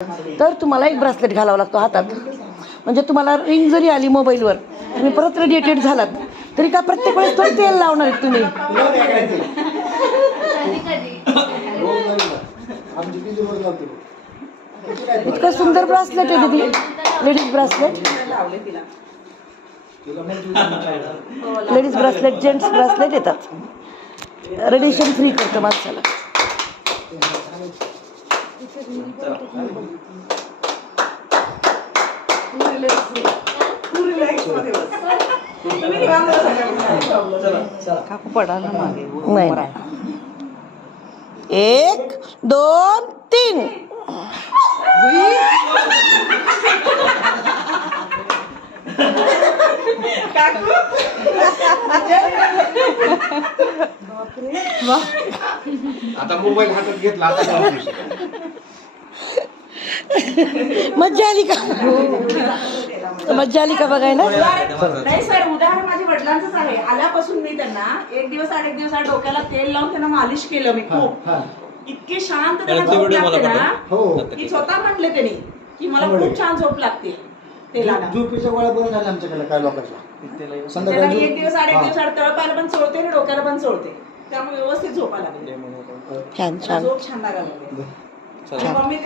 तर तुम्हाला एक ब्रासलेट घालावा लागतो हातात. म्हणजे तुम्हाला रिंग जरी आली मोबाईलवर, तुम्ही परत रेडिएटेड झालात तरी का प्रत्येक वेळेस तो तेल लावणार आहेत तुम्ही. इतकं सुंदर ब्रासलेट आहे दीदी, ladies bracelet. Ladies bracelet, gents bracelet येतात. रेडिएशन फ्री करतं माणसाला. काकू पडा ना मागे. नाही. 1 2 3. आता मोबाईल हातात घेतला आता मज्जा आली का? मज्जा आली का बघायला? नाही सर, उदाहरण माझ्या वडिलांचंच आहे. आल्यापासून मी त्यांना एक दिवस आड डोक्याला तेल लावून त्यांना मालिश केलं मी खूप. इतके शांत त्यांना झोप लागते ना की स्वतः म्हटले त्यांनी की मला खूप छान झोप लागते तेलाला. झोपेच्या गोळ्या बंद झाल्या आमच्याकडे काय लोकांच्या. संध्याकाळी एक दिवस आड तळपायला पण चोळते आणि डोक्याला पण चोळते, त्यामुळे व्यवस्थित झोपा लागते. छान छान झोप छान लागायला लागली. मम्मी